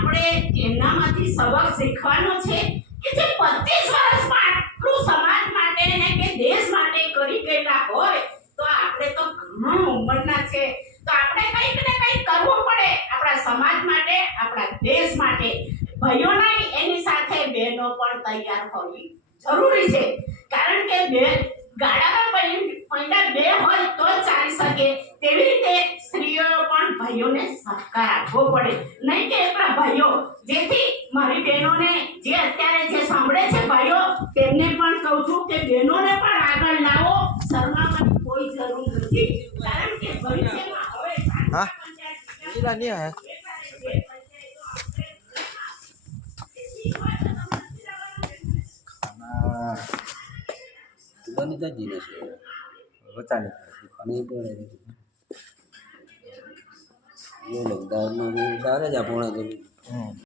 આપણે એમનામાંથી સબક શીખવાનો છે કે જે 25 વર્ષમાં આટલું સમાજ માટે ને કે દેશ માટે કરી ગયેલા હોય તો આપણે તો ઘણા ઉંમરના છે તો આપણે કંઈક ને કંઈક કરવું પડે આપણા સમાજ માટે આપણા દેશ માટે ભાઈઓના એની સાથે બહેનો પણ તૈયાર હોવી જરૂરી છે કારણ કે બે ગાડામાં પૈડા બે હોય તો જ ચાલી શકે તેવી રીતે સ્ત્રીઓ પણ ભાઈઓને સહકાર આપવો પડે નહીં કે આપણા ભાઈઓ જેથી મારી બહેનોને જે અત્યારે જે સાંભળે છે ભાઈઓ તેમને પણ કહું છું કે બહેનોને પણ આગળ લાવો શરમાવાની કોઈ જરૂર નથી કારણ કે ભવિષ્યમાં હવે હા ઈલા નહીં હે ખાના બની તો જીને છે બચાને પાણી પડે એ લગતા દારે જ આપણા તો